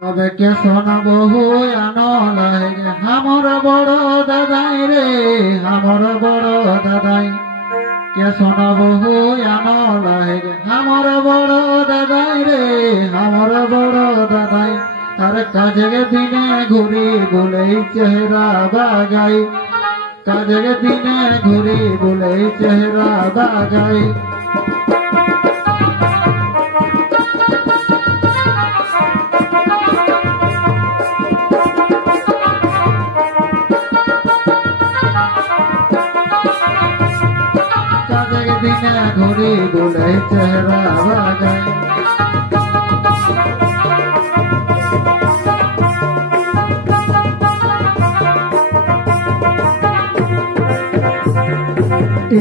তবে কে সোনা বহু আনো লাগে আমার বড় দাদাই রে আমার বড় দাদাই কে সোনা বহু আনো লাগে আমার বড় দাদাই রে আমার বড় দাদাই আর কাজের দিনে ঘুরি বলে চেহারা বাগাই কাজের দিনে ঘুরি বলে চেহারা বাগাই দিনে ঘুরি বলে চেহারা বাগাই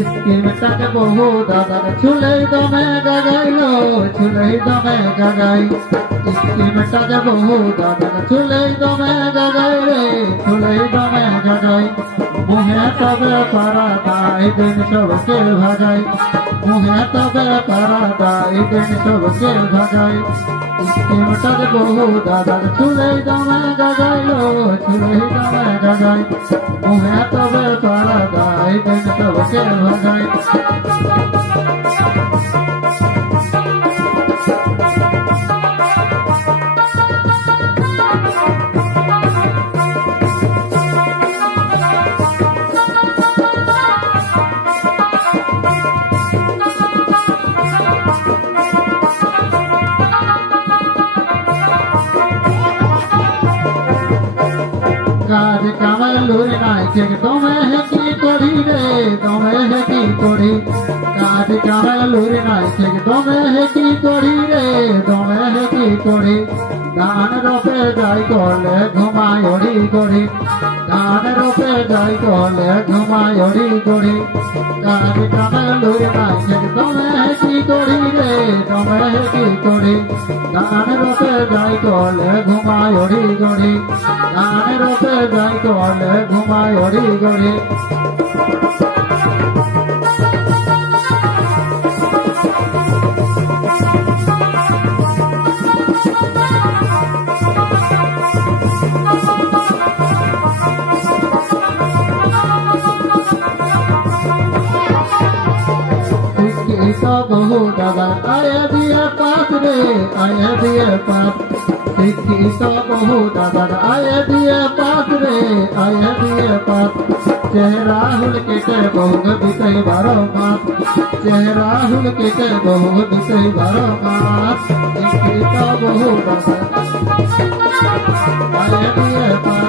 স্কিমটাকে বহু দাদার ছুলেই দমে গাগাইলো ছুলেই দমে গাগাই স্কিমটাকে বহু দাদার ছুলেই দমে গাগাই রে ছুলেই দমে গাগাই মুহে তবে পারাদাই দিন সবকে ভাগাই মুহে তবে পারাদাই দিন সবকে ভাগাই স্কিমটাকে বহু দাদার ছুলেই দমে গাগাইলো ছুলেই দমে গাগাই মুহে তবে পারাদাই দিন সবকে ভাগাই কাজ কামাল লুরি নাই ঠিক তোমে হে কি করি রে তোমে হে কি করি কাজ কামাল লুরি নাই ঠিক তোমে হে কি করি রে তোমে হে কি করি ধান রোপে যাই করলে ঘুমাই ওড়ি করি ধান রোপে যাই করলে ঘুমাই ওড়ি করি কাজ কামাল লুরি নাই ঠিক তোমে হে কি করি রে তোমে হে কি করি ধান রোপে যাই করলে ঘুমাই ওড়ি করি ধান রোপে যাই করলে ঘুমাই ওড়ি করি বহু দাদা আয়া দিয়ে পাস রে আয়া দিয়ে পাস শিক্ষিত বহু দাদা আয়া দিয়ে পাস রে আয়া দিয়ে পাস চেহারা হুল কেটে বহু দিতে 12 মাস চেহারা হুল কেটে বহু দিতে 12 মাস শিক্ষিত বহু দাদা আয়া দিয়ে পাস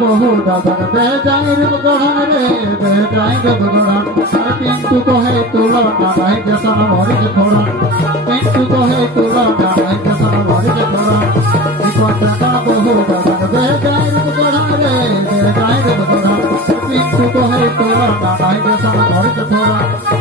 বহু দাদা বেজাইর গড়ন রে বেজাইর গড়ন কিন্তু কহে তুলনা নাই যেসন মরিচ ফোড়ন কিন্তু কহে তুলনা নাই যেসন মরিচ ফোড়ন বহু দাদা বেজাইর গড়ন রে বেজাইর গড়ন কিন্তু কহে তুলনা নাই যেসন মরিচ ফোড়ন